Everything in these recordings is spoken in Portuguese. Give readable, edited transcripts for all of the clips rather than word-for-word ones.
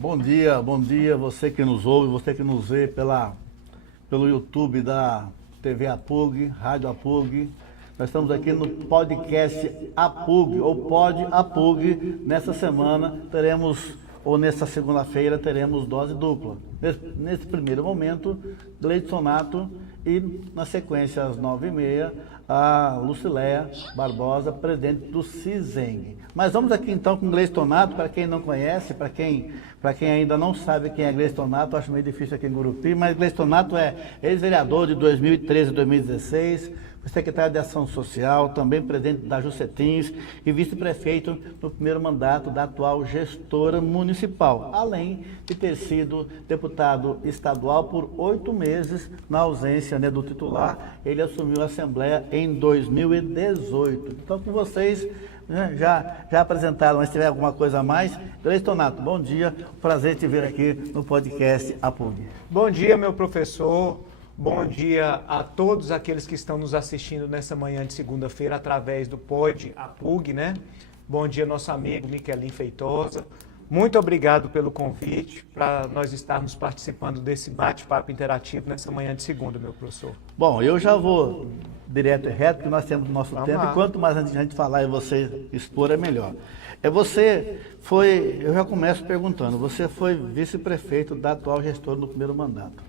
Bom dia, você que nos ouve, você que nos vê pelo YouTube da TV APUG, Rádio APUG. Nós estamos aqui no podcast APUG, ou Pod APUG. Nessa semana nessa segunda-feira, teremos dose dupla. Nesse primeiro momento, Gleidson Nato e, na sequência, às 9h30, a Lucileia Barbosa, presidente do CISENG. Mas vamos aqui então com Gleidson Nato, para quem não conhece, para quem ainda não sabe quem é Gleidson Nato, acho meio difícil aqui em Gurupi, mas Gleidson Nato é ex-vereador de 2013 e 2016, secretário de Ação Social, também presidente da Juscetins e vice-prefeito no primeiro mandato da atual gestora municipal, além de ter sido deputado estadual por 8 meses na ausência do titular. Ele assumiu a Assembleia em 2018. Então, com vocês, já apresentaram, mas se tiver alguma coisa a mais, Gleidson Nato, bom dia, prazer te ver aqui no podcast APUG. Bom dia, meu professor. Bom dia a todos aqueles que estão nos assistindo nessa manhã de segunda-feira através do Pod APUG, né? Bom dia, nosso amigo Miquelinho Feitosa. Muito obrigado pelo convite para nós estarmos participando desse bate-papo interativo nessa manhã de segunda, meu professor. Bom, eu já vou direto e reto, porque nós temos nosso tempo, lá. E quanto mais a gente falar e você expor, é melhor. Eu já começo perguntando, você foi vice-prefeito da atual gestora no primeiro mandato.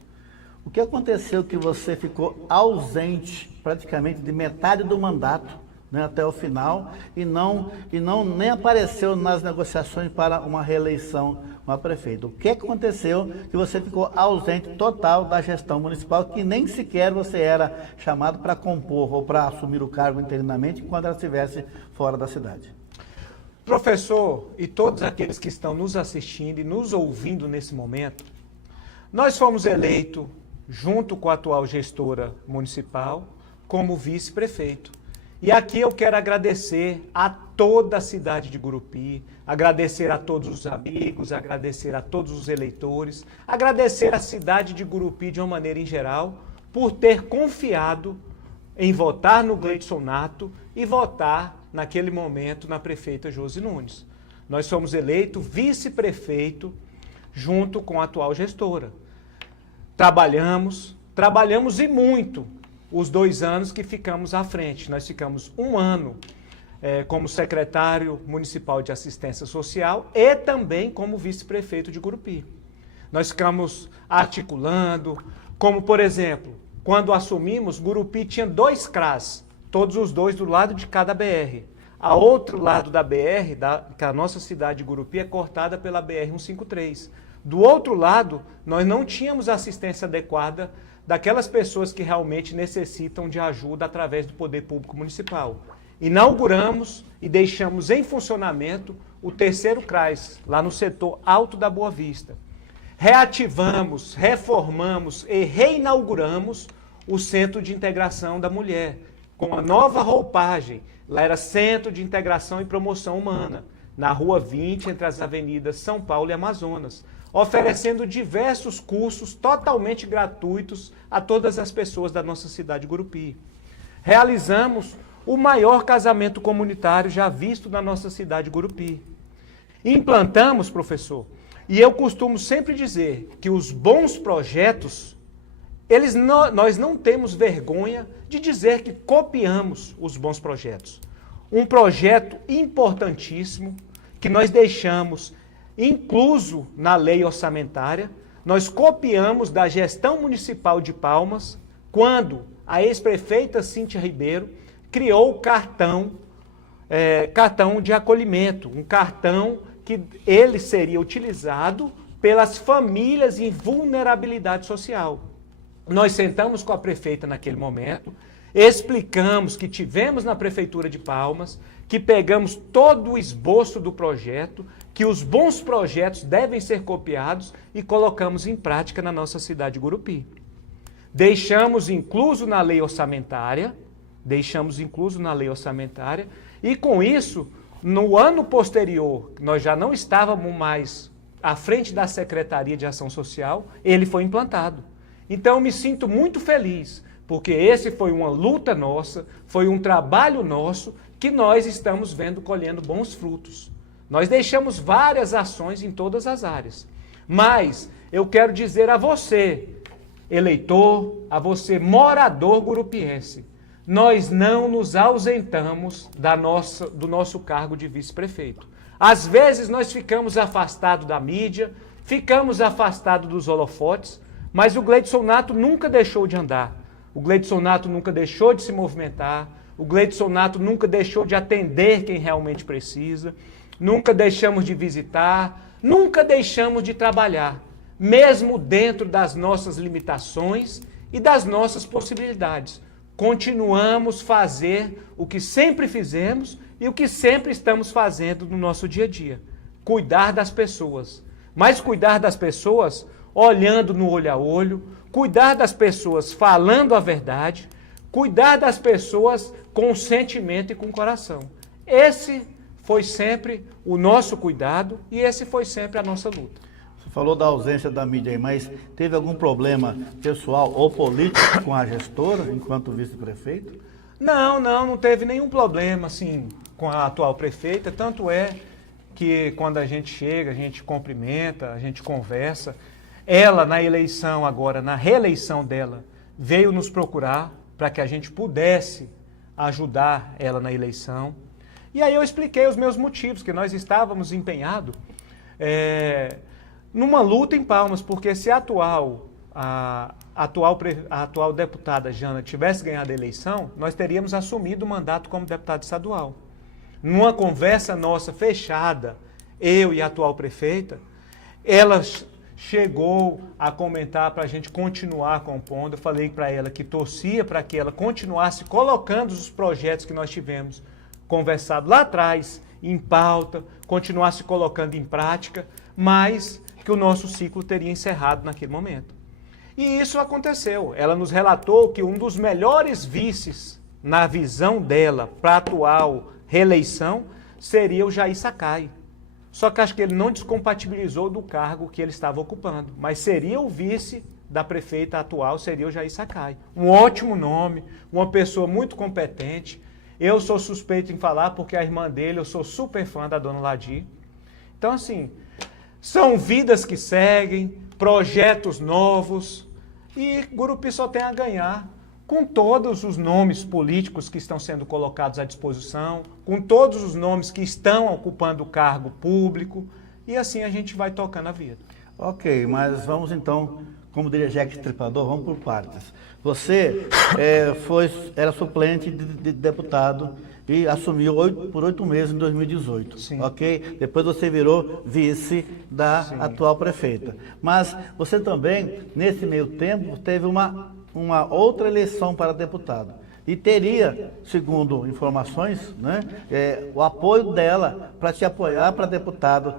O que aconteceu que você ficou ausente praticamente de metade do mandato, até o final, e nem apareceu nas negociações para uma reeleição a prefeito? O que aconteceu que você ficou ausente total da gestão municipal, que nem sequer você era chamado para compor ou para assumir o cargo interinamente quando ela estivesse fora da cidade? Professor, e todos aqueles que estão nos assistindo e nos ouvindo nesse momento, nós fomos eleitos junto com a atual gestora municipal, como vice-prefeito. E aqui eu quero agradecer a toda a cidade de Gurupi, agradecer a todos os amigos, agradecer a todos os eleitores, agradecer a cidade de Gurupi de uma maneira em geral, por ter confiado em votar no Gleidson Nato e votar, naquele momento, na prefeita Josi Nunes. Nós somos eleitos vice-prefeito junto com a atual gestora. Trabalhamos e muito os 2 anos que ficamos à frente. Nós ficamos 1 ano como secretário municipal de assistência social e também como vice-prefeito de Gurupi. Nós ficamos articulando, como por exemplo, quando assumimos, Gurupi tinha 2 CRAS, todos os 2 do lado de cada BR. A outro lado da BR, que a nossa cidade de Gurupi é cortada pela BR-153. Do outro lado, nós não tínhamos assistência adequada daquelas pessoas que realmente necessitam de ajuda através do Poder Público Municipal. Inauguramos e deixamos em funcionamento o 3º CRAS, lá no setor Alto da Boa Vista. Reativamos, reformamos e reinauguramos o Centro de Integração da Mulher, com uma nova roupagem. Lá era Centro de Integração e Promoção Humana, na Rua 20, entre as avenidas São Paulo e Amazonas, oferecendo diversos cursos totalmente gratuitos a todas as pessoas da nossa cidade de Gurupi. Realizamos o maior casamento comunitário já visto na nossa cidade de Gurupi. Implantamos, professor, e eu costumo sempre dizer que os bons projetos, nós não temos vergonha de dizer que copiamos os bons projetos. Um projeto importantíssimo que nós deixamos incluso na lei orçamentária, nós copiamos da gestão municipal de Palmas, quando a ex-prefeita Cíntia Ribeiro criou o cartão de acolhimento, um cartão que ele seria utilizado pelas famílias em vulnerabilidade social. Nós sentamos com a prefeita naquele momento, explicamos que tivemos na Prefeitura de Palmas, que pegamos todo o esboço do projeto, que os bons projetos devem ser copiados e colocamos em prática na nossa cidade de Gurupi. Deixamos incluso na lei orçamentária, e com isso, no ano posterior, nós já não estávamos mais à frente da Secretaria de Ação Social, ele foi implantado. Então eu me sinto muito feliz, porque esse foi uma luta nossa, foi um trabalho nosso, que nós estamos vendo colhendo bons frutos. Nós deixamos várias ações em todas as áreas. Mas eu quero dizer a você, eleitor, a você, morador gurupiense, nós não nos ausentamos do nosso cargo de vice-prefeito. Às vezes nós ficamos afastados da mídia, ficamos afastados dos holofotes, mas o Gleidson Nato nunca deixou de andar. O Gleidson Nato nunca deixou de se movimentar. O Gleidson Nato nunca deixou de atender quem realmente precisa. Nunca deixamos de visitar. Nunca deixamos de trabalhar, mesmo dentro das nossas limitações e das nossas possibilidades. Continuamos a fazer o que sempre fizemos e o que sempre estamos fazendo no nosso dia a dia. Cuidar das pessoas. Mas cuidar das pessoas olhando no olho a olho, cuidar das pessoas falando a verdade, cuidar das pessoas com sentimento e com coração. Esse foi sempre o nosso cuidado e esse foi sempre a nossa luta. Você falou da ausência da mídia aí, mas teve algum problema pessoal ou político com a gestora enquanto vice-prefeito? Não teve nenhum problema assim com a atual prefeita, tanto é que quando a gente chega, a gente cumprimenta, a gente conversa. Ela, na eleição agora, na reeleição dela, veio nos procurar para que a gente pudesse ajudar ela na eleição. E aí eu expliquei os meus motivos, que nós estávamos empenhados numa luta em Palmas, porque se a atual deputada Jana tivesse ganhado a eleição, nós teríamos assumido o mandato como deputado estadual. Numa conversa nossa fechada, eu e a atual prefeita, ela chegou a comentar para a gente continuar compondo. Eu falei para ela que torcia para que ela continuasse colocando os projetos que nós tivemos conversado lá atrás, em pauta, continuasse colocando em prática, mas que o nosso ciclo teria encerrado naquele momento. E isso aconteceu. Ela nos relatou que um dos melhores vices, na visão dela, para a atual reeleição, seria o Jair Sakai. Só que acho que ele não descompatibilizou do cargo que ele estava ocupando, mas seria o vice da prefeita atual, seria o Jair Sakai. Um ótimo nome, uma pessoa muito competente. Eu sou suspeito em falar porque a irmã dele, eu sou super fã da dona Ladir. Então, assim, são vidas que seguem, projetos novos, e Gurupi só tem a ganhar com todos os nomes políticos que estão sendo colocados à disposição, com todos os nomes que estão ocupando o cargo público, e assim a gente vai tocando a vida. Ok, mas vamos então, como diria Jack Stripador, vamos por partes. Você era suplente de deputado e assumiu por 8 meses em 2018, Sim. ok? Depois você virou vice da Sim. atual prefeita. Mas você também, nesse meio tempo, teve uma outra eleição para deputado. E teria, segundo informações, né, o apoio dela para te apoiar para deputado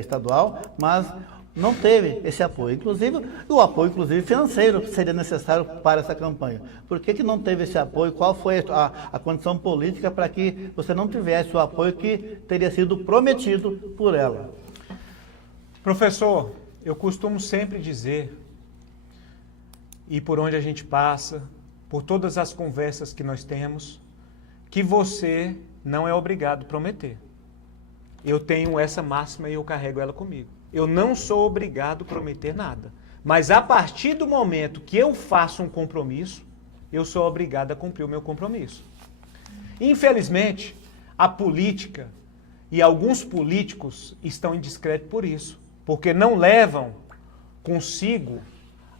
estadual, mas não teve esse apoio. Inclusive, o apoio financeiro que seria necessário para essa campanha. Por que não teve esse apoio? Qual foi a condição política para que você não tivesse o apoio que teria sido prometido por ela? Professor, eu costumo sempre dizer, e por onde a gente passa, por todas as conversas que nós temos, que você não é obrigado a prometer. Eu tenho essa máxima e eu carrego ela comigo. Eu não sou obrigado a prometer nada. Mas a partir do momento que eu faço um compromisso, eu sou obrigado a cumprir o meu compromisso. Infelizmente, a política e alguns políticos estão em descrédito por isso, porque não levam consigo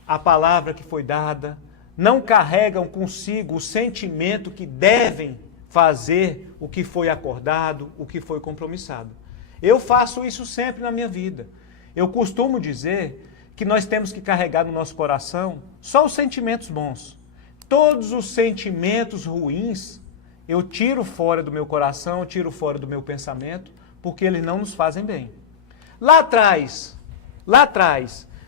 a palavra que foi dada, não carregam consigo o sentimento que devem fazer o que foi acordado, o que foi compromissado. Eu faço isso sempre na minha vida. Eu costumo dizer que nós temos que carregar no nosso coração só os sentimentos bons. Todos os sentimentos ruins eu tiro fora do meu coração, tiro fora do meu pensamento, porque eles não nos fazem bem. Lá atrás,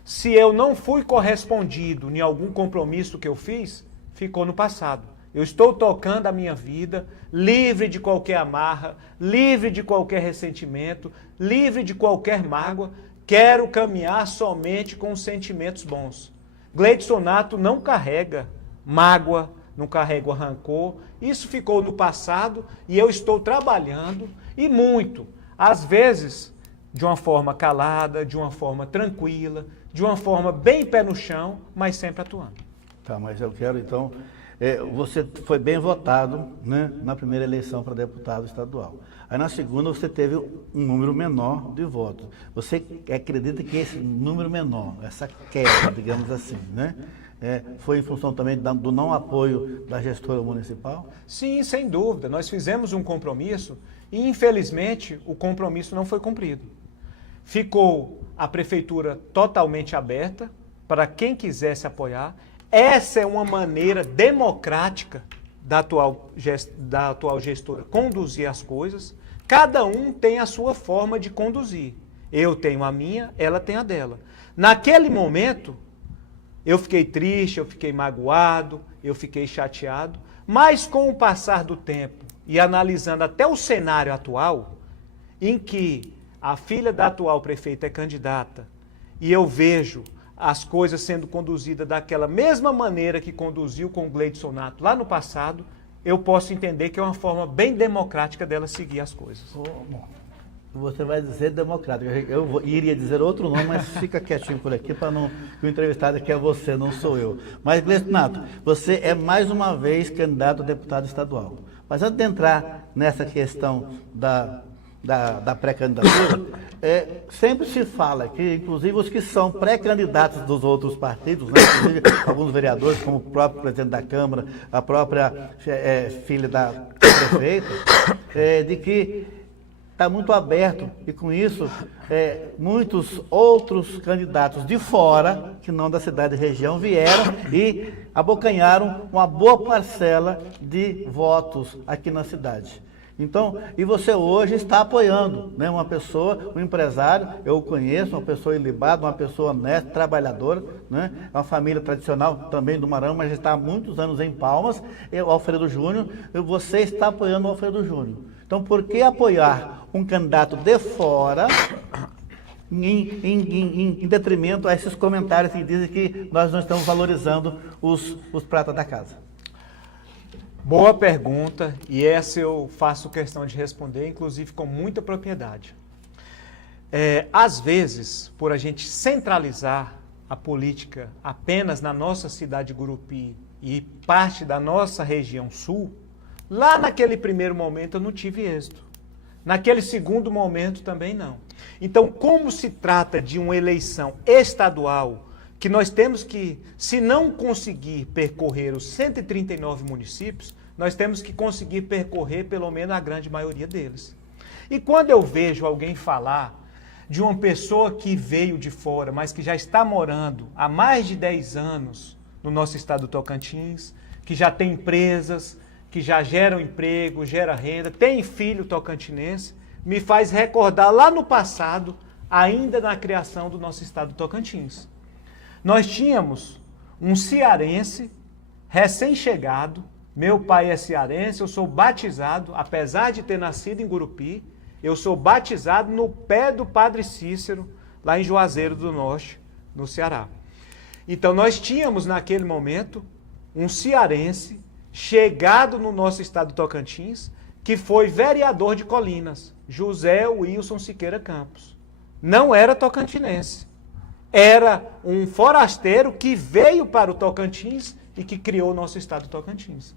se eu não fui correspondido em algum compromisso que eu fiz, ficou no passado. Eu estou tocando a minha vida, livre de qualquer amarra, livre de qualquer ressentimento, livre de qualquer mágoa. Quero caminhar somente com os sentimentos bons. Gleidson Nato não carrega mágoa, não carrega rancor. Isso ficou no passado e eu estou trabalhando e muito. Às vezes, de uma forma calada, de uma forma tranquila, de uma forma bem pé no chão, mas sempre atuando. Tá, mas eu quero então, você foi bem votado, né, na primeira eleição para deputado estadual. Aí na segunda você teve um número menor de votos. Você acredita que esse número menor, essa queda, digamos assim, né, foi em função também do não apoio da gestora municipal? Sim, sem dúvida. Nós fizemos um compromisso e, infelizmente, o compromisso não foi cumprido. Ficou a prefeitura totalmente aberta para quem quisesse apoiar. Essa é uma maneira democrática da atual gestora conduzir as coisas. Cada um tem a sua forma de conduzir. Eu tenho a minha, ela tem a dela. Naquele momento, eu fiquei triste, eu fiquei magoado, eu fiquei chateado, mas com o passar do tempo e analisando até o cenário atual, em que a filha da atual prefeita é candidata e eu vejo as coisas sendo conduzidas daquela mesma maneira que conduziu com o Gleidson Nato lá no passado, eu posso entender que é uma forma bem democrática dela seguir as coisas. Você vai dizer democrático. Iria dizer outro nome, mas fica quietinho por aqui para não que o entrevistado aqui é você, não sou eu. Mas, Gleidson Nato, você é mais uma vez candidato a deputado estadual. Mas antes de entrar nessa questão da pré-candidatura, sempre se fala que, inclusive, os que são pré-candidatos dos outros partidos, né, inclusive alguns vereadores, como o próprio presidente da Câmara, a própria filha da prefeita, de que está muito aberto e com isso muitos outros candidatos de fora, que não da cidade e região, vieram e abocanharam uma boa parcela de votos aqui na cidade. Então, e você hoje está apoiando, né, uma pessoa, um empresário, eu o conheço, uma pessoa ilibada, uma pessoa honesta, trabalhadora, né, uma família tradicional também do Maranhão, mas já está há muitos anos em Palmas, o Alfredo Júnior, e você está apoiando o Alfredo Júnior. Então, por que apoiar um candidato de fora em detrimento a esses comentários que dizem que nós não estamos valorizando os pratas da casa? Boa pergunta, e essa eu faço questão de responder, inclusive com muita propriedade. Às vezes, por a gente centralizar a política apenas na nossa cidade de Gurupi e parte da nossa região sul, lá naquele primeiro momento eu não tive êxito. Naquele segundo momento também não. Então, como se trata de uma eleição estadual, que nós temos que, se não conseguir percorrer os 139 municípios, nós temos que conseguir percorrer pelo menos a grande maioria deles. E quando eu vejo alguém falar de uma pessoa que veio de fora, mas que já está morando há mais de 10 anos no nosso estado do Tocantins, que já tem empresas, que já geram emprego, gera renda, tem filho tocantinense, me faz recordar lá no passado, ainda na criação do nosso estado do Tocantins. Nós tínhamos um cearense recém-chegado, meu pai é cearense, eu sou batizado, apesar de ter nascido em Gurupi, eu sou batizado no pé do Padre Cícero, lá em Juazeiro do Norte, no Ceará. Então nós tínhamos naquele momento um cearense chegado no nosso estado do Tocantins, que foi vereador de Colinas, José Wilson Siqueira Campos. Não era tocantinense. Era um forasteiro que veio para o Tocantins e que criou o nosso estado do Tocantins.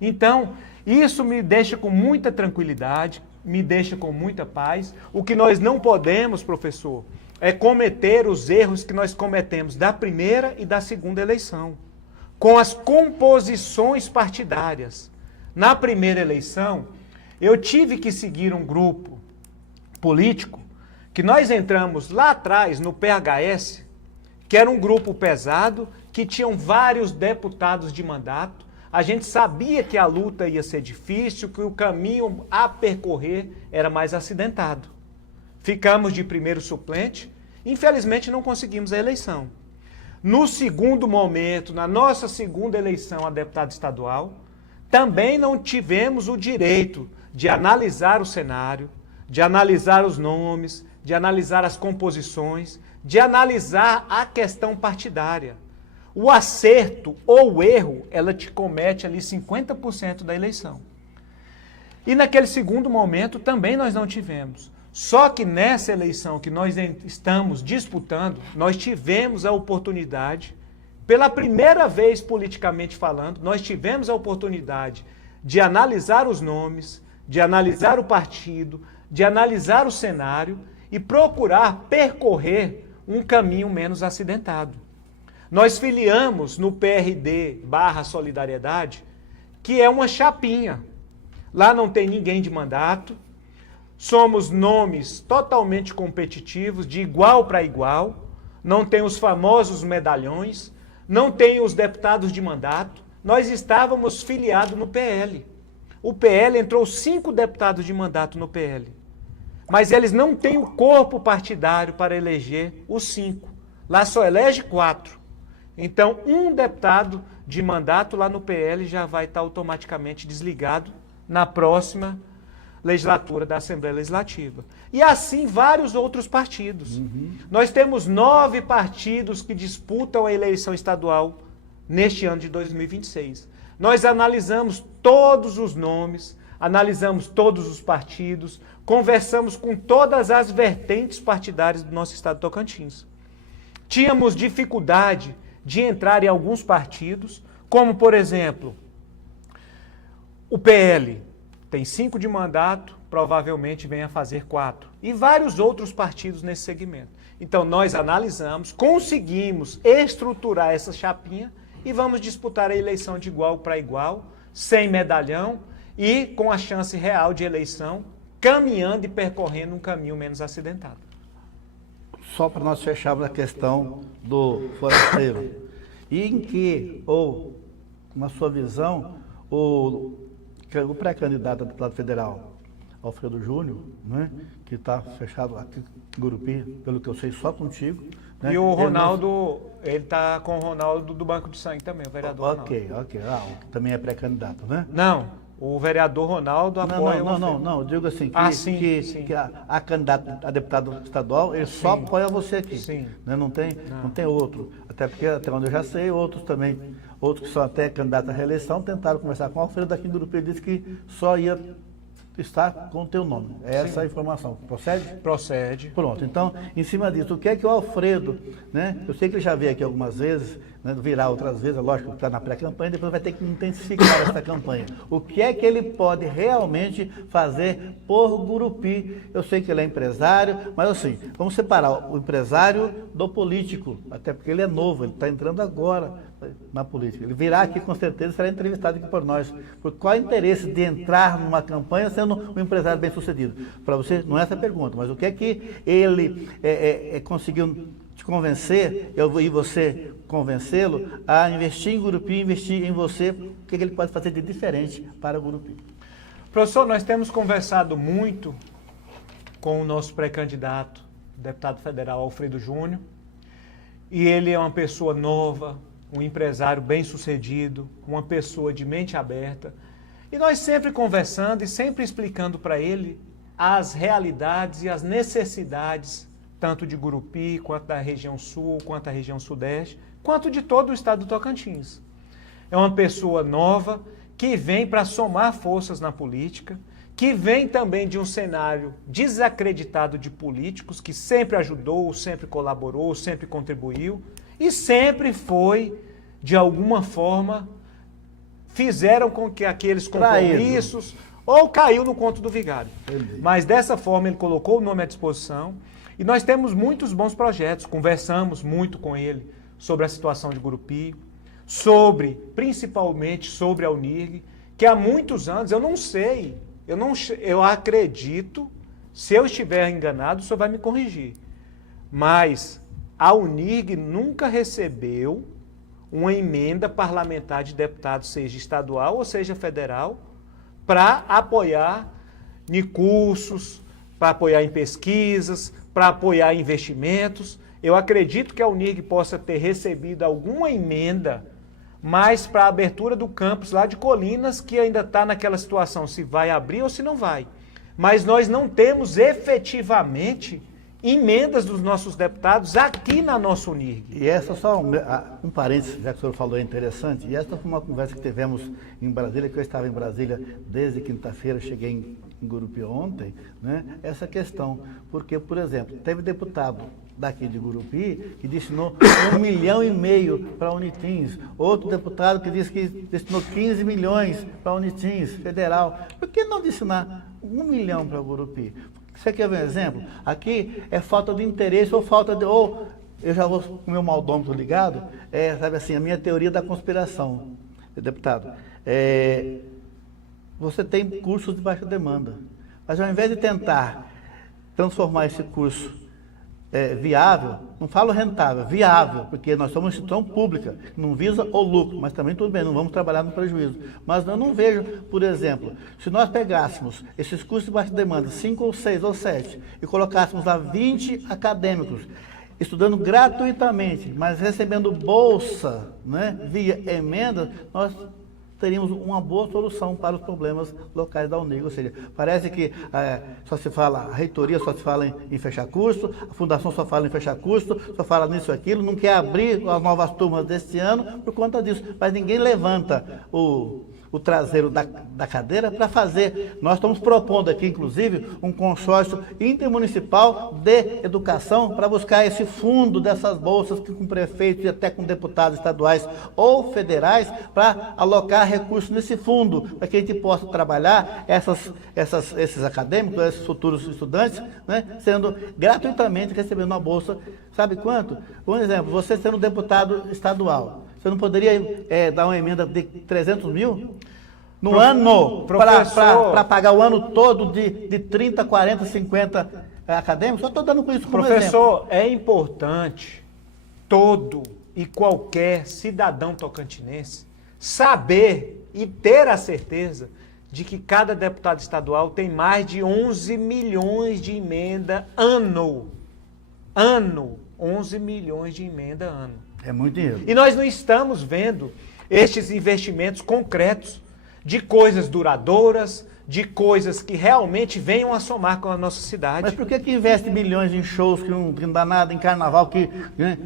Então, isso me deixa com muita tranquilidade, me deixa com muita paz. O que nós não podemos, professor, é cometer os erros que nós cometemos da primeira e da segunda eleição, com as composições partidárias. Na primeira eleição, eu tive que seguir um grupo político que nós entramos lá atrás no PHS, que era um grupo pesado, que tinham vários deputados de mandato. A gente sabia que a luta ia ser difícil, que o caminho a percorrer era mais acidentado. Ficamos de primeiro suplente, infelizmente não conseguimos a eleição. No segundo momento, na nossa segunda eleição a deputado estadual, também não tivemos o direito de analisar o cenário, de analisar os nomes, de analisar as composições, de analisar a questão partidária. O acerto ou o erro, ela te comete ali 50% da eleição. E naquele segundo momento também nós não tivemos. Só que nessa eleição que nós estamos disputando, nós tivemos a oportunidade, pela primeira vez politicamente falando, nós tivemos a oportunidade de analisar os nomes, de analisar o partido, de analisar o cenário e procurar percorrer um caminho menos acidentado. Nós filiamos no PRD/Solidariedade, que é uma chapinha. Lá não tem ninguém de mandato, somos nomes totalmente competitivos, de igual para igual, não tem os famosos medalhões, não tem os deputados de mandato. Nós estávamos filiados no PL. O PL entrou 5 deputados de mandato no PL. Mas eles não têm o corpo partidário para eleger os 5. Lá só elege 4. Então, um deputado de mandato lá no PL já vai estar automaticamente desligado na próxima legislatura da Assembleia Legislativa. E assim vários outros partidos. Nós temos 9 partidos que disputam a eleição estadual neste ano de 2026. Nós analisamos todos os nomes, analisamos todos os partidos, conversamos com todas as vertentes partidárias do nosso estado de Tocantins. Tínhamos dificuldade de entrar em alguns partidos, como, por exemplo, o PL tem 5 de mandato, provavelmente venha a fazer 4. E vários outros partidos nesse segmento. Então, nós analisamos, conseguimos estruturar essa chapinha e vamos disputar a eleição de igual para igual, sem medalhão e com a chance real de eleição, caminhando e percorrendo um caminho menos acidentado. Só para nós fecharmos a questão do forasteiro. E em que, ou na sua visão, o pré-candidato a deputado federal, Alfredo Júnior, né, que está fechado aqui em Gurupi, pelo que eu sei, só contigo. Né? E o Ronaldo, ele está com o Ronaldo do Banco de Sangue também, o vereador Ok. Também é pré-candidato, né? Não, o vereador Ronaldo apoia Não, eu digo assim, que a candidata a deputado estadual, ele só apoia você aqui. Sim. Né? Não tem outro. Até porque, até onde eu já sei, outros que são até candidatos à reeleição, tentaram conversar com o Alfredo daqui em Gurupi, ele disse que só ia estar com o teu nome. É essa a informação. Procede? Procede. Pronto. Então, em cima disso, o que é que o Alfredo, né? Eu sei que ele já veio aqui algumas vezes, né, virá outras vezes, é lógico que está na pré-campanha, depois vai ter que intensificar essa campanha. O que é que ele pode realmente fazer por Gurupi? Eu sei que ele é empresário, mas assim, vamos separar o empresário do político, até porque ele é novo, ele está entrando agora na política. Ele virá aqui com certeza, será entrevistado aqui por nós. Por qual é o interesse de entrar numa campanha sendo um empresário bem sucedido? Para você, não é essa a pergunta, mas o que é que ele conseguiu te convencer, e você convencê-lo a investir em Gurupi, investir em você, o que é que ele pode fazer de diferente para Gurupi? Professor, nós temos conversado muito com o nosso pré-candidato, deputado federal Alfredo Júnior, e ele é uma pessoa nova, um empresário bem-sucedido, uma pessoa de mente aberta, e nós sempre conversando e sempre explicando para ele as realidades e as necessidades, tanto de Gurupi, quanto da região sul, quanto da região sudeste, quanto de todo o estado do Tocantins. É uma pessoa nova que vem para somar forças na política, que vem também de um cenário desacreditado de políticos, que sempre ajudou, sempre colaborou, sempre contribuiu, e sempre foi, de alguma forma, fizeram com que aqueles compromissos, ou caiu no conto do vigário. Entendi. Mas dessa forma ele colocou o nome à disposição, e nós temos muitos bons projetos, conversamos muito com ele sobre a situação de Gurupi, principalmente sobre a Unirg, que há muitos anos, eu não sei, eu acredito, se eu estiver enganado, o senhor vai me corrigir, mas a Unirg nunca recebeu uma emenda parlamentar de deputado, seja estadual ou seja federal, para apoiar em cursos, para apoiar em pesquisas, para apoiar em investimentos. Eu acredito que a Unirg possa ter recebido alguma emenda, mas para a abertura do campus lá de Colinas, que ainda está naquela situação, se vai abrir ou se não vai. Mas nós não temos efetivamente emendas dos nossos deputados aqui na nossa Unirg. E essa só um parênteses, já que o senhor falou, é interessante, e essa foi uma conversa que tivemos em Brasília, que eu estava em Brasília desde quinta-feira, cheguei em Gurupi ontem, né, essa questão. Porque, por exemplo, teve deputado daqui de Gurupi que destinou 1,5 milhão para a Unitins. Outro deputado que disse que destinou 15 milhões para a Unitins, federal. Por que não destinar 1 milhão para Gurupi? Você quer ver um exemplo? Aqui é falta de interesse ou falta de... Ou eu já vou com o meu maldômetro ligado, sabe assim, a minha teoria da conspiração, deputado. Você tem cursos de baixa demanda, mas ao invés de tentar transformar esse curso viável, não falo rentável, viável, porque nós somos uma instituição pública, não visa o lucro, mas também tudo bem, não vamos trabalhar no prejuízo. Mas eu não vejo, por exemplo, se nós pegássemos esses cursos de baixa demanda, 5 ou 6 ou 7, e colocássemos lá 20 acadêmicos, estudando gratuitamente, mas recebendo bolsa, né, via emenda, nós teríamos uma boa solução para os problemas locais da UNIG. Ou seja, parece que só se fala, a reitoria só se fala em fechar curso, a fundação só fala em fechar curso, só fala nisso e aquilo, não quer abrir as novas turmas deste ano por conta disso, mas ninguém levanta o traseiro da cadeira para fazer. Nós estamos propondo aqui, inclusive, um consórcio intermunicipal de educação para buscar esse fundo dessas bolsas com prefeitos e até com deputados estaduais ou federais para alocar recursos nesse fundo, para que a gente possa trabalhar esses acadêmicos, esses futuros estudantes, né, sendo gratuitamente recebendo uma bolsa. Sabe quanto? Por exemplo, você sendo deputado estadual, você não poderia dar uma emenda de 300 mil no ano para pagar o ano todo de 30, 40, 50 acadêmicos? Só estou dando com isso como professor, exemplo. É importante todo e qualquer cidadão tocantinense saber e ter a certeza de que cada deputado estadual tem mais de 11 milhões de emenda ano. 11 milhões de emenda ano. É muito dinheiro. E nós não estamos vendo estes investimentos concretos de coisas duradouras, de coisas que realmente venham a somar com a nossa cidade. Mas por que investe milhões em shows que não dá nada, em carnaval, que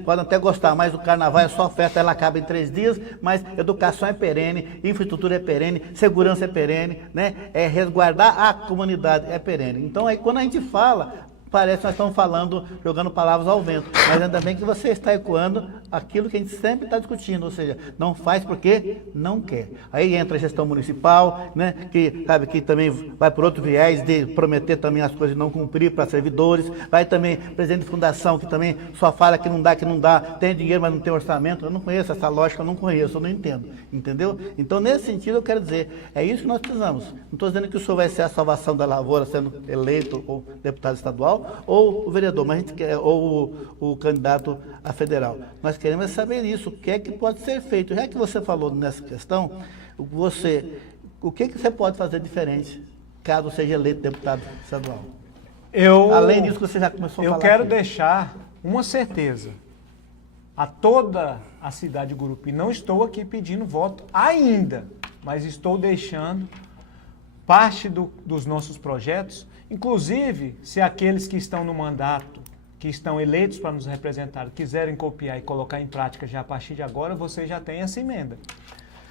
podem até gostar, mas o carnaval é só festa, ela acaba em 3 dias, mas educação é perene, infraestrutura é perene, segurança é perene, né? Resguardar a comunidade é perene. Então aí quando a gente fala, parece que nós estamos falando, jogando palavras ao vento, mas ainda bem que você está ecoando aquilo que a gente sempre está discutindo, ou seja, não faz porque não quer. Aí entra a gestão municipal, né, que sabe que também vai por outro viés de prometer também as coisas e não cumprir para servidores, vai também presidente de fundação que também só fala que não dá, tem dinheiro, mas não tem orçamento. Eu não conheço essa lógica, eu não conheço, eu não entendo, entendeu? Então, nesse sentido, eu quero dizer, é isso que nós precisamos. Não estou dizendo que o senhor vai ser a salvação da lavoura sendo eleito ou deputado estadual, ou o vereador, mas a gente quer, ou o candidato a federal. Nós queremos saber isso, o que é que pode ser feito. Já que você falou nessa questão, o que você pode fazer diferente, caso seja eleito deputado estadual? Além disso que você já começou a falar. Eu quero aqui. deixar uma certeza a toda a cidade de Gurupi. Não estou aqui pedindo voto ainda, mas estou deixando parte dos nossos projetos. Inclusive, se aqueles que estão no mandato, que estão eleitos para nos representar, quiserem copiar e colocar em prática já a partir de agora, você já tem essa emenda.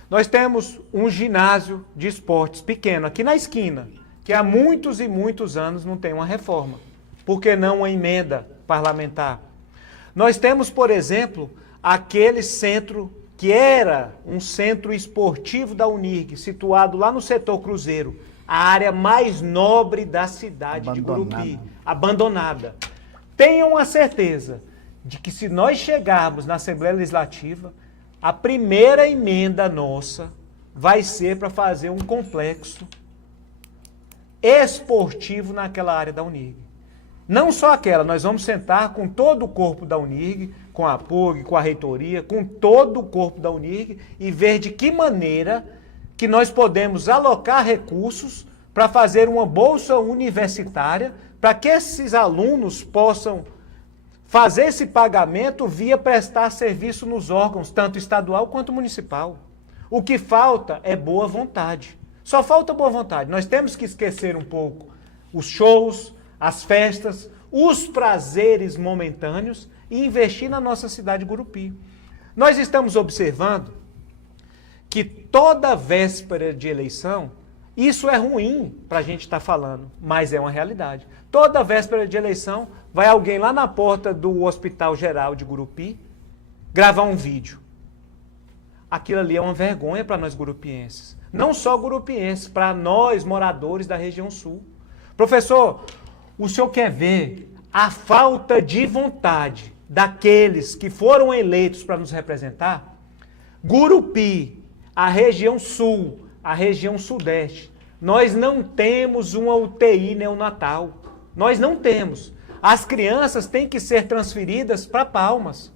Nós temos um ginásio de esportes pequeno aqui na esquina, que há muitos e muitos anos não tem uma reforma. Por que não uma emenda parlamentar? Nós temos, por exemplo, aquele centro que era um centro esportivo da UNIRG, situado lá no setor Cruzeiro, a área mais nobre da cidade de Gurupi, abandonada. Tenham a certeza de que se nós chegarmos na Assembleia Legislativa, a primeira emenda nossa vai ser para fazer um complexo esportivo naquela área da UNIRG. Não só aquela, nós vamos sentar com todo o corpo da UNIRG, com a PUG, com a reitoria, com todo o corpo da UNIRG e ver de que maneira que nós podemos alocar recursos para fazer uma bolsa universitária para que esses alunos possam fazer esse pagamento via prestar serviço nos órgãos, tanto estadual quanto municipal. O que falta é boa vontade. Só falta boa vontade. Nós temos que esquecer um pouco os shows, as festas, os prazeres momentâneos e investir na nossa cidade de Gurupi. Nós estamos observando que toda véspera de eleição Isso é ruim para a gente estar falando, mas é uma realidade. Toda véspera de eleição, vai alguém lá na porta do Hospital Geral de Gurupi gravar um vídeo. Aquilo ali é uma vergonha para nós gurupienses. Não só gurupienses, para nós moradores da região sul. Professor, o senhor quer ver a falta de vontade daqueles que foram eleitos para nos representar? Gurupi, a região sul, a região sudeste, nós não temos uma UTI neonatal. Nós não temos. As crianças têm que ser transferidas para Palmas.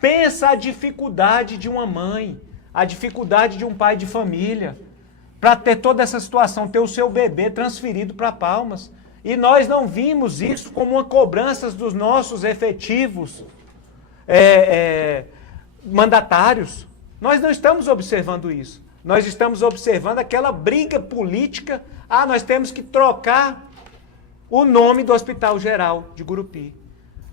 Pensa a dificuldade de uma mãe, a dificuldade de um pai de família, para ter toda essa situação, ter o seu bebê transferido para Palmas. E nós não vimos isso como uma cobrança dos nossos efetivos mandatários. Nós não estamos observando isso. Nós estamos observando aquela briga política. Ah, nós temos que trocar o nome do Hospital Geral de Gurupi.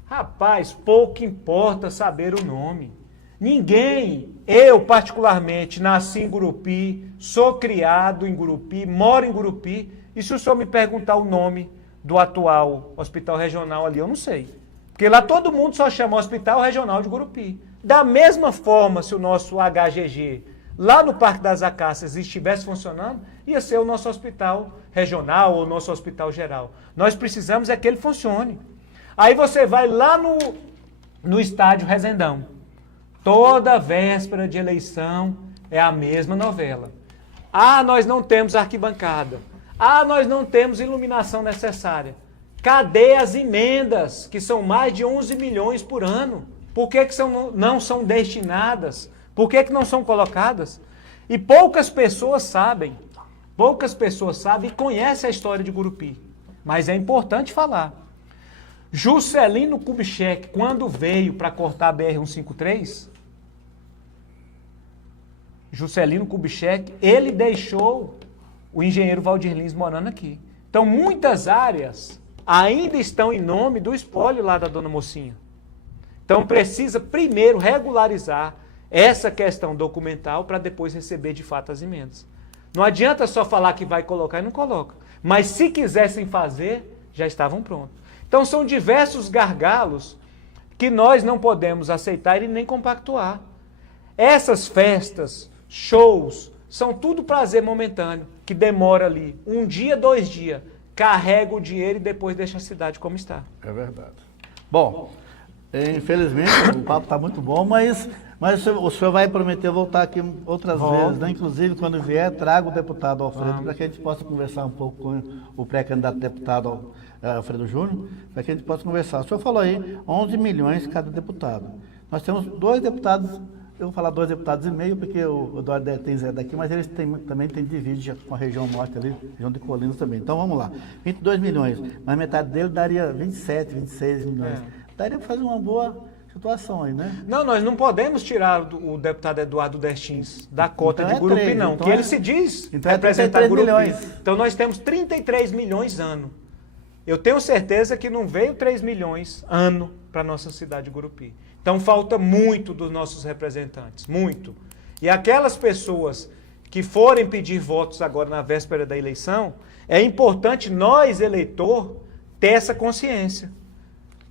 Rapaz, pouco importa saber o nome. Ninguém, eu particularmente, nasci em Gurupi, sou criado em Gurupi, moro em Gurupi, e se o senhor me perguntar o nome do atual Hospital Regional ali, eu não sei. Porque lá todo mundo só chama Hospital Regional de Gurupi. Da mesma forma, se o nosso HGG, lá no Parque das Acácias, estivesse funcionando, ia ser o nosso hospital regional ou o nosso hospital geral. Nós precisamos é que ele funcione. Aí você vai lá no estádio Rezendão. Toda véspera de eleição é a mesma novela. Ah, nós não temos arquibancada. Ah, nós não temos iluminação necessária. Cadê as emendas, que são mais de 11 milhões por ano? Por que não são destinadas? Por que não são colocadas? E poucas pessoas sabem e conhecem a história de Gurupi. Mas é importante falar. Juscelino Kubitschek, quando veio para cortar a BR-153, Juscelino Kubitschek, ele deixou o engenheiro Valdir Lins morando aqui. Então, muitas áreas ainda estão em nome do espólio lá da Dona Mocinha. Então, precisa primeiro regularizar essa questão documental para depois receber de fato as emendas. Não adianta só falar que vai colocar e não coloca. Mas se quisessem fazer, já estavam prontos. Então são diversos gargalos que nós não podemos aceitar e nem compactuar. Essas festas, shows, são tudo prazer momentâneo, que demora ali 1 dia, 2 dias, carrega o dinheiro e depois deixa a cidade como está. É verdade. Bom, infelizmente o papo está muito bom, mas o senhor vai prometer voltar aqui outras vezes, né? Inclusive quando vier, traga o deputado Alfredo para que a gente possa conversar um pouco com o pré-candidato deputado Alfredo Júnior, para que a gente possa conversar. O senhor falou aí 11 milhões cada deputado. Nós temos 2 deputados, eu vou falar 2 deputados e meio, porque o Eduardo tem Zé daqui, mas eles também tem divide com a região norte ali, região de Colinas também. Então vamos lá, 22 milhões, mas metade dele daria 27, 26 milhões. Daria para fazer uma boa situação aí, né? Não, nós não podemos tirar o deputado Eduardo Destins da cota Então de Gurupi, 3, não, então que ele se diz então representar Gurupi. Milhões. Então nós temos 33 milhões ano. Eu tenho certeza que não veio 3 milhões ano para a nossa cidade de Gurupi. Então falta muito dos nossos representantes, muito. E aquelas pessoas que forem pedir votos agora na véspera da eleição, é importante nós, eleitor, ter essa consciência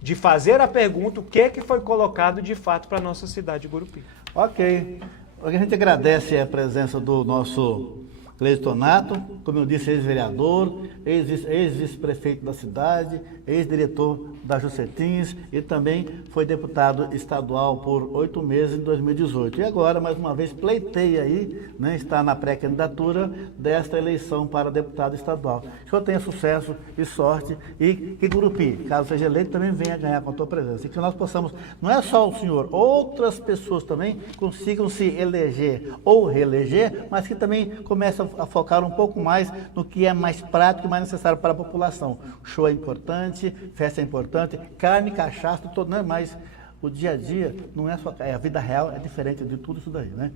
de fazer a pergunta o que é que foi colocado de fato para a nossa cidade de Gurupi. Ok. A gente agradece a presença do nosso Cleiton Nato, como eu disse, ex-vereador, ex-vice-prefeito da cidade, ex-diretor da Jusceltins e também foi deputado estadual por 8 meses em 2018. E agora, mais uma vez, pleiteia aí, né, está na pré-candidatura desta eleição para deputado estadual. Que o senhor tenha sucesso e sorte e que Gurupi, caso seja eleito, também venha ganhar com a tua presença. E que nós possamos, não é só o senhor, outras pessoas também consigam se eleger ou reeleger, mas que também comecem a focar um pouco mais no que é mais prático e mais necessário para a população. Show é importante, festa é importante, carne, cachaça, tudo, né? Mas o dia a dia não é só, a vida real é diferente de tudo isso daí, né?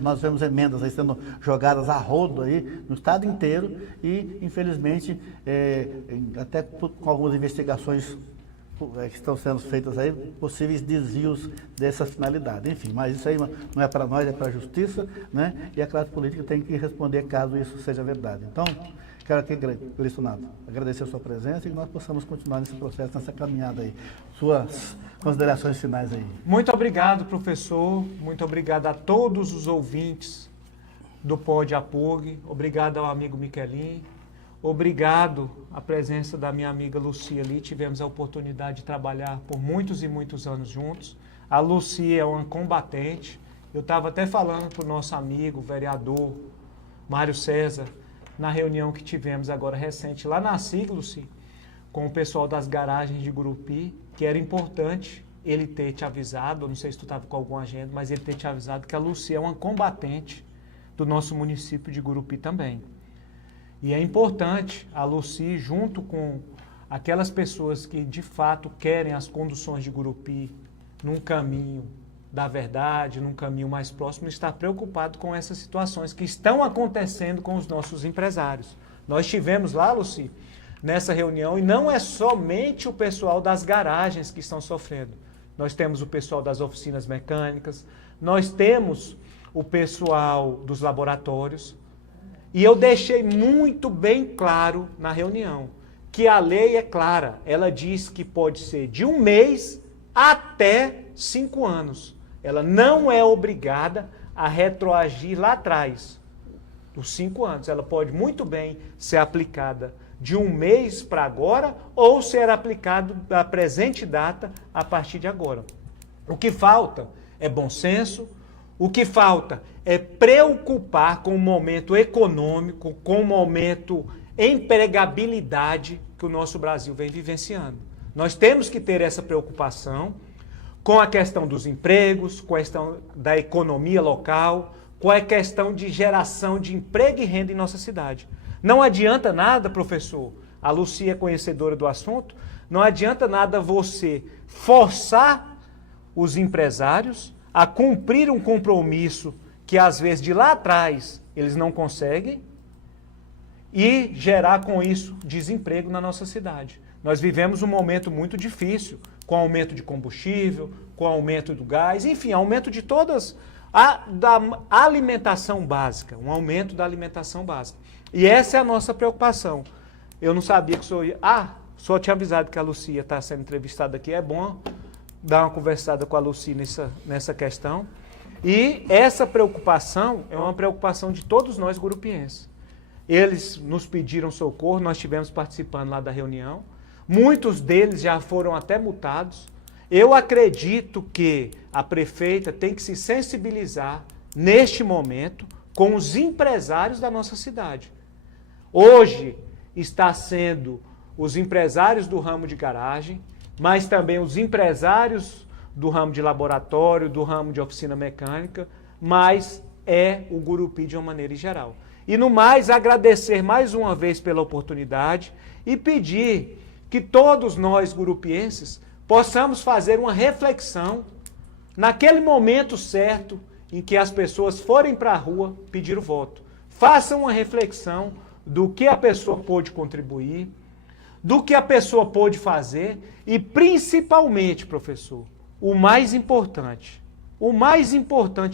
Nós vemos emendas aí sendo jogadas a rodo aí no estado inteiro e, infelizmente, até com algumas investigações que estão sendo feitas aí, possíveis desvios dessa finalidade. Enfim, mas isso aí não é para nós, é para a justiça, né? E a classe política tem que responder caso isso seja verdade. Então, quero aqui, Lecionado, agradecer a sua presença e que nós possamos continuar nesse processo, nessa caminhada aí. Suas considerações finais aí. Muito obrigado, professor. Muito obrigado a todos os ouvintes do Pod APUG. Obrigado ao amigo Miquelin. Obrigado à presença da minha amiga Lucia ali. Tivemos a oportunidade de trabalhar por muitos e muitos anos juntos. A Lucia é uma combatente. Eu estava até falando para o nosso amigo, vereador Mário César, na reunião que tivemos agora recente lá na SIG, Lucia, com o pessoal das garagens de Gurupi, que era importante ele ter te avisado, eu não sei se tu estava com alguma agenda, mas ele ter te avisado que a Lucia é uma combatente do nosso município de Gurupi também. E é importante a Lucia, junto com aquelas pessoas que de fato querem as conduções de Gurupi num caminho da verdade, num caminho mais próximo, estar preocupado com essas situações que estão acontecendo com os nossos empresários. Nós tivemos lá, Lucia, nessa reunião, e não é somente o pessoal das garagens que estão sofrendo. Nós temos o pessoal das oficinas mecânicas, nós temos o pessoal dos laboratórios. E eu deixei muito bem claro na reunião que a lei é clara. Ela diz que pode ser de 1 mês até 5 anos. Ela não é obrigada a retroagir lá atrás, dos 5 anos. Ela pode muito bem ser aplicada de 1 mês para agora ou ser aplicado da presente data a partir de agora. O que falta é bom senso. O que falta é preocupar com o momento econômico, com o momento empregabilidade que o nosso Brasil vem vivenciando. Nós temos que ter essa preocupação com a questão dos empregos, com a questão da economia local, com a questão de geração de emprego e renda em nossa cidade. Não adianta nada, professor, a Lucia é conhecedora do assunto, não adianta nada você forçar os empresários a cumprir um compromisso que às vezes de lá atrás eles não conseguem e gerar com isso desemprego na nossa cidade. Nós vivemos um momento muito difícil, com aumento de combustível, com aumento do gás, enfim, aumento de todas da alimentação básica, um aumento da alimentação básica. E essa é a nossa preocupação. Eu não sabia que o senhor ia... só tinha avisado que a Lucia está sendo entrevistada aqui, é bom dar uma conversada com a Lucia nessa questão. E essa preocupação é uma preocupação de todos nós gurupienses. Eles nos pediram socorro, nós estivemos participando lá da reunião. Muitos deles já foram até multados. Eu acredito que a prefeita tem que se sensibilizar neste momento com os empresários da nossa cidade. Hoje está sendo os empresários do ramo de garagem, mas também os empresários do ramo de laboratório, do ramo de oficina mecânica, mas é o Gurupi de uma maneira geral. E no mais, agradecer mais uma vez pela oportunidade e pedir que todos nós gurupienses possamos fazer uma reflexão naquele momento certo em que as pessoas forem para a rua pedir o voto. Façam uma reflexão do que a pessoa pôde contribuir, do que a pessoa pôde fazer e, principalmente, professor, o mais importante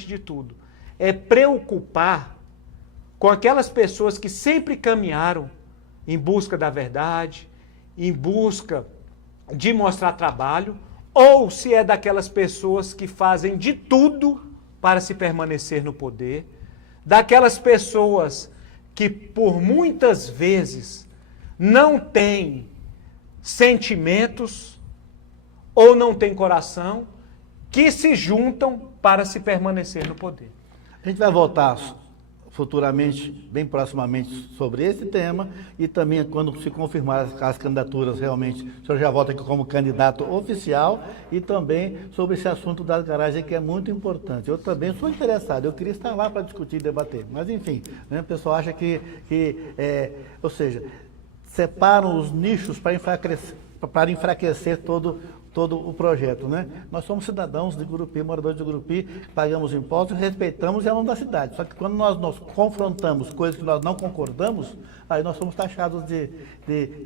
de tudo, é preocupar com aquelas pessoas que sempre caminharam em busca da verdade, em busca de mostrar trabalho, ou se é daquelas pessoas que fazem de tudo para se permanecer no poder, daquelas pessoas que por muitas vezes não têm sentimentos ou não têm coração, que se juntam para se permanecer no poder. A gente vai voltar futuramente, bem proximamente, sobre esse tema e também quando se confirmar as candidaturas realmente, o senhor já volta aqui como candidato oficial e também sobre esse assunto das garagens que é muito importante. Eu também sou interessado, eu queria estar lá para discutir e debater, mas enfim, né, o pessoal acha ou seja, separam os nichos para enfraquecer toda todo o projeto, né? Nós somos cidadãos de Gurupi, moradores de Gurupi, pagamos impostos, respeitamos e amamos a cidade. Só que quando nós nos confrontamos coisas que nós não concordamos, aí nós somos taxados de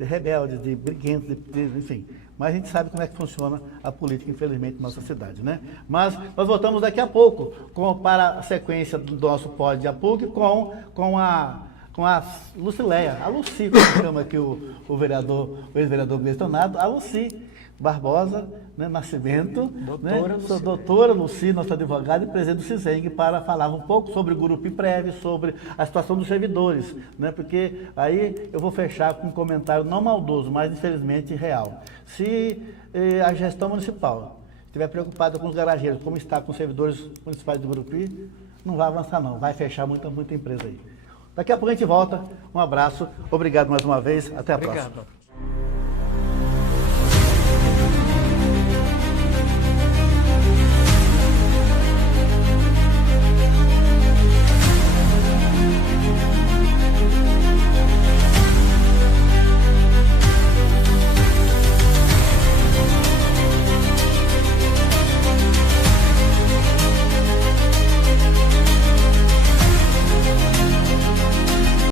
rebeldes, de briguentos, enfim. Mas a gente sabe como é que funciona a política, infelizmente, na nossa cidade, né? Mas nós voltamos daqui a pouco para a sequência do nosso Pod de APUG com a Lucileia, a Luci, como chama aqui o ex-vereador questionado, a Luci Barbosa, né, Nascimento, Doutora Sou doutora Luci, nossa advogada e presidente do CISENG, para falar um pouco sobre o Gurupi Prev, sobre a situação dos servidores, né, porque aí eu vou fechar com um comentário não maldoso, mas infelizmente real. Se a gestão municipal estiver preocupada com os garageiros, como está com os servidores municipais do Gurupi, não vai avançar não, vai fechar muita empresa aí. Daqui a pouco a gente volta. Um abraço, obrigado mais uma vez, até a próxima. Obrigado.